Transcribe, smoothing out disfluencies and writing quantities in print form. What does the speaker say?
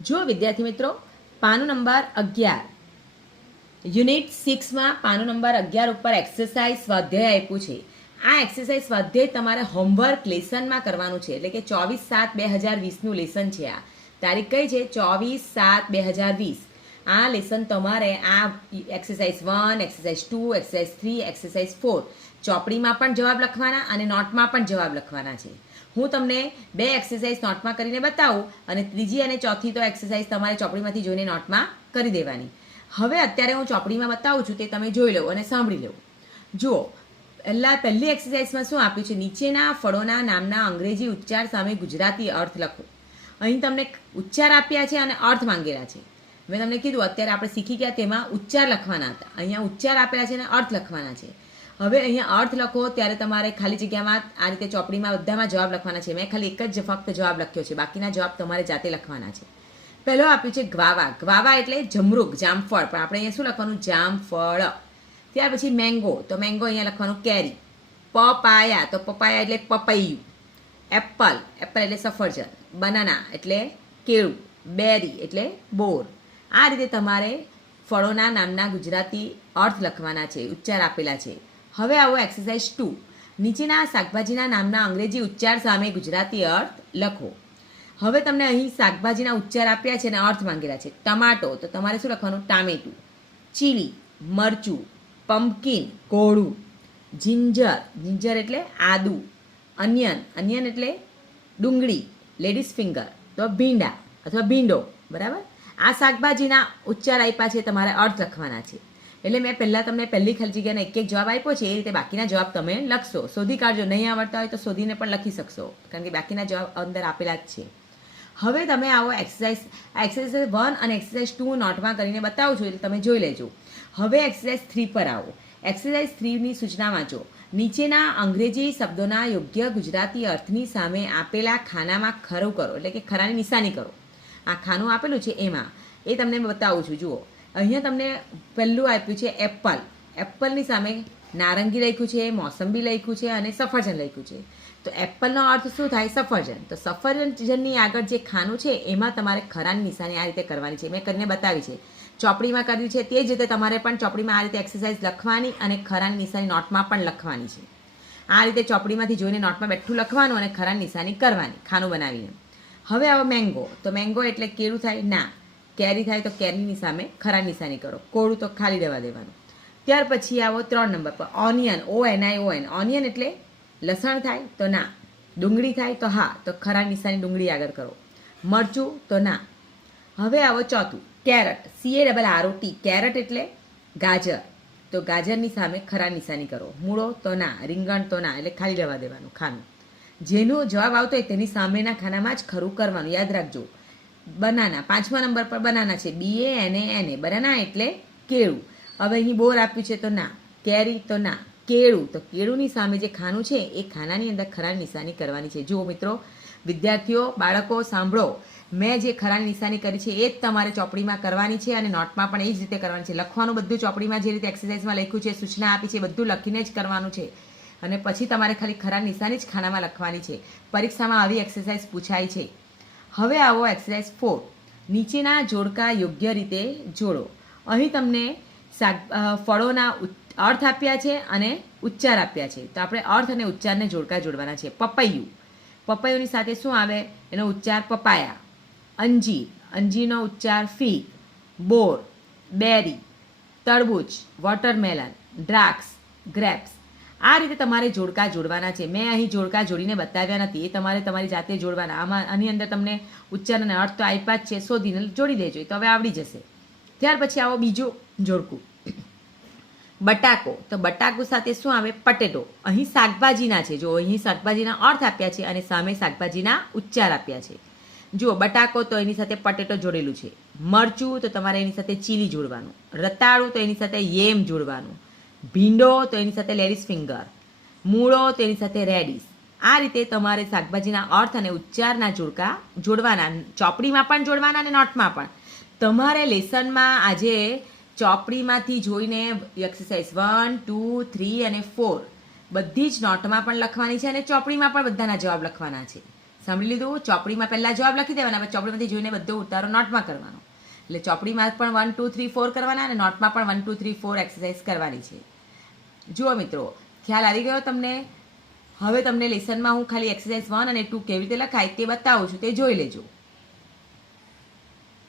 જો વિદ્યાર્થી મિત્રો પાનું નંબર 11 યુનિટ 6 માં પાનું નંબર 11 ઉપર એક્સરસાઇઝ સ્વાધ્યાય આપ્યું છે. આ એક્સરસાઇઝ સ્વાધ્યાય તમારે હોમવર્ક લેસનમાં કરવાનું છે, એટલે કે 24/7/2020 નું લેસન છે. આ તારીખ કઈ છે? 24/7/2020. આ લેસન તમારે આ એક્સરસાઇઝ 1, એક્સરસાઇઝ 2, એક્સરસાઇઝ 3, એક્સરસાઇઝ 4 ચોપડીમાં પણ જવાબ લખવાના અને નોટમાં પણ જવાબ લખવાના છે. હું તમને 2 એક્સરસાઇઝ નોટમાં કરીને બતાવું અને ત્રીજી અને ચોથી તો એક્સરસાઇઝ તમારે ચોપડીમાંથી જોઈને નોટમાં કરી દેવાની. હવે અત્યારે હું ચોપડીમાં બતાવું છું, તે તમે જોઈ લો અને સાંભળી લો. જુઓ, પહેલી એક્સરસાઇઝમાં શું આપ્યું છે? નીચેના ફળોના નામના અંગ્રેજી ઉચ્ચાર સામે ગુજરાતી અર્થ લખો. અહીં તમને ઉચ્ચાર આપ્યા છે અને અર્થ માંગેલા છે. મેં તમને કીધું અત્યારે આપણે શીખી ગયા તેમાં ઉચ્ચાર લખવાના હતા. અહીંયા ઉચ્ચાર આપેલા છે અને અર્થ લખવાના છે. હવે અહીંયા અર્થ લખો ત્યારે તમારે ખાલી જગ્યામાં આ રીતે ચોપડીમાં બધામાં જવાબ લખવાના છે. મેં ખાલી એક જ ફક્ત જવાબ લખ્યો છે, બાકીના જવાબ તમારે જાતે લખવાના છે. પહેલો આપ્યું છે ગ્વાવા. ગ્વાવા એટલે જમરૂક, જામફળ, પણ આપણે અહીંયા શું લખવાનું? જામફળ. ત્યાર પછી મેંગો, તો મેંગો અહીંયા લખવાનું કેરી. પપાયા, તો પપાયા એટલે પપૈયું. એપલ, એપલ એટલે સફરજન. બનાના એટલે કેળું. બેરી એટલે બોર. આ રીતે તમારે ફળોના નામના ગુજરાતી અર્થ લખવાના છે, ઉચ્ચાર આપેલા છે. હવે આવો એક્સરસાઇઝ 2. નીચેના શાકભાજીના નામના અંગ્રેજી ઉચ્ચાર સામે ગુજરાતી અર્થ લખો. હવે તમને અહીં શાકભાજીના ઉચ્ચાર આપ્યા છે અને અર્થ માંગેલા છે. ટમાટો, તો તમારે શું લખવાનું? ટામેટું. ચીલી, મરચું. પમ્પકિન, કોળું. જિંજર, જિંજર એટલે આદુ. અનિયન, અનિયન એટલે ડુંગળી. લેડીઝ ફિંગર, તો ભીંડા અથવા ભીંડો. બરાબર? આ શાકભાજીના ઉચ્ચાર આપ્યા છે, તમારે અર્થ લખવાના છે. એટલે મેં પહેલાં તમને પહેલી ખાલી જગ્યાને એક જવાબ આપ્યો છે, એ રીતે બાકીના જવાબ તમે લખશો. શોધી કાઢજો, નહીં આવડતા હોય તો શોધીને પણ લખી શકશો, કારણ કે બાકીના જવાબ અંદર આપેલા જ છે. હવે તમે આવો એક્સરસાઇઝ 1 અને એક્સરસાઇઝ 2 નોટમાં કરીને બતાવું છું, એટલે તમે જોઈ લેજો. હવે એક્સરસાઇઝ 3 પર આવો. એક્સરસાઇઝ 3ની સૂચના વાંચો. નીચેના અંગ્રેજી શબ્દોના યોગ્ય ગુજરાતી અર્થની સામે આપેલા ખાનામાં ખરું કરો, એટલે કે ખરાની નિશાની કરો. આ ખાનું આપેલું છે એમાં એ તમને બતાવું છું. જુઓ, અહીંયા તમને પહેલું આપ્યું છે એપલ. એપલની સામે નારંગી લખ્યું છે, મોસંબી લખ્યું છે અને સફરજન લખ્યું છે. તો એપલનો અર્થ શું થાય? સફરજન. તો સફરજનની આગળ જે ખાનું છે એમાં તમારે ખરાની નિશાની આ રીતે કરવાની છે. મેં કરીને બતાવી છે, ચોપડીમાં કર્યું છે. તે જ રીતે તમારે પણ ચોપડીમાં આ રીતે એક્સરસાઇઝ લખવાની અને ખરાની નિશાની નોટમાં પણ લખવાની છે. આ રીતે ચોપડીમાંથી જોઈને નોટમાં બેઠું લખવાનું અને ખરાની નિશાની કરવાની, ખાનું બનાવીને. હવે આવો મેંગો. તો મેંગો એટલે કેળું થાય? ના. કેરી થાય તો કેરીની સામે ખરા નિશાની કરો. કોળું તો ખાલી રહેવા દેવાનું. ત્યાર પછી આવો 3 નંબર પર ઓનિયન. ONION. ઓનિયન એટલે લસણ થાય? તો ના. ડુંગળી થાય? તો હા. તો ખરા નિશાની ડુંગળી આગળ કરો. મરચું? તો ના. હવે આવો ચોથું કેરટ. CARROT. કેરટ એટલે ગાજર. તો ગાજરની સામે ખરા નિશાની કરો. મૂળો? તો ના. રીંગણ? તો ના. એટલે ખાલી રહેવા દેવાનું ખાનું. જેનો જવાબ આવતો હોય તેની સામેના ખાનામાં જ ખરું કરવાનું, યાદ રાખજો. બનાના. 5મા નંબર પર બનાના છે. BANANA. બનાના એટલે કેળું. હવે અહીં બોર આપ્યું છે, તો ના. કેરી? તો ના. કેળું. તો કેળુંની સામે જે ખાનું છે એ ખાનાની અંદર ખરાની નિશાની કરવાની છે. જુઓ મિત્રો, વિદ્યાર્થીઓ, બાળકો, સાંભળો. મેં જે ખરાની નિશાની કરી છે એ જ તમારે ચોપડીમાં કરવાની છે અને નોટમાં પણ એ જ રીતે કરવાની છે. લખવાનું બધું ચોપડીમાં જે રીતે એક્સરસાઇઝમાં લખ્યું છે, સૂચના આપી છે, બધું લખીને જ કરવાનું છે. અને પછી તમારે ખાલી ખરા નિશાની જ ખાનામાં લખવાની છે. પરીક્ષામાં આવી એક્સરસાઇઝ પૂછાય છે. હવે આવો એક્સરસાઇઝ 4. નીચેના જોડકા યોગ્ય રીતે જોડો. અહીં તમને ફળોના અર્થ આપ્યા છે અને ઉચ્ચાર આપ્યા છે. તો આપણે અર્થ અને ઉચ્ચારને જોડકા જોડવાના છે. પપૈયું. પપૈયુંની સાથે શું આવે? એનો ઉચ્ચાર પપાયા. અંજીર. અંજીરનો ઉચ્ચાર ફીગ. બોર. બેરી. તરબૂચ. વોટરમેલન. દ્રાક્ષ. ગ્રેપ્સ. આ રીતે તમારે જોડકા જોડવાના છે. મેં અહીં જોડકા જોડીને બતાવ્યા નથી, એ તમારે તમારી જાતે જોડવાના. આની અંદર તમને ઉચ્ચાર અને અર્થ તો આપ્યા જ છે, શોધીને જોડી દેજો, તો હવે આવડી જશે. ત્યાર પછી આવો બીજું જોડકું. બટાકો. તો બટાકુ સાથે શું આવે? પટેટો. અહીં શાકભાજીના છે. જો અહીં શાકભાજીના અર્થ આપ્યા છે અને સામે શાકભાજીના ઉચ્ચાર આપ્યા છે. જુઓ, બટાકો તો એની સાથે પટેટો જોડેલું છે. મરચું તો તમારે એની સાથે ચીલી જોડવાનું. રતાળું તો એની સાથે યેમ જોડવાનું. ભીંડો તો એની સાથે લેડીઝ ફિંગર. મૂળો તો એની સાથે રેડિશ. આ રીતે તમારે શાકભાજીના અર્થ અને ઉચ્ચારના જોડકા જોડવાના, ચોપડીમાં પણ જોડવાના અને નોટમાં પણ. તમારે લેસનમાં આજે ચોપડીમાંથી જોઈને એક્સરસાઇઝ 1, 2, 3 અને 4 બધી જ નોટમાં પણ લખવાની છે અને ચોપડીમાં પણ બધાના જવાબ લખવાના છે. સાંભળી લીધું? ચોપડીમાં પહેલાં જવાબ લખી દેવાના, પછી ચોપડીમાંથી જોઈને બધો ઉતારો નોટમાં કરવાનો. એટલે ચોપડીમાં પણ 1 2 3 4 કરવાના અને નોટમાં પણ 1 2 3 4 એક્સરસાઇઝ કરવાની છે. જુઓ મિત્રો, ખ્યાલ આવી ગયો તમને? હવે તમને લેસનમાં હું ખાલી એક્સરસાઇઝ 1 અને 2 કેવી રીતે લખાય તે બતાવું છું, તે જોઈ લેજો.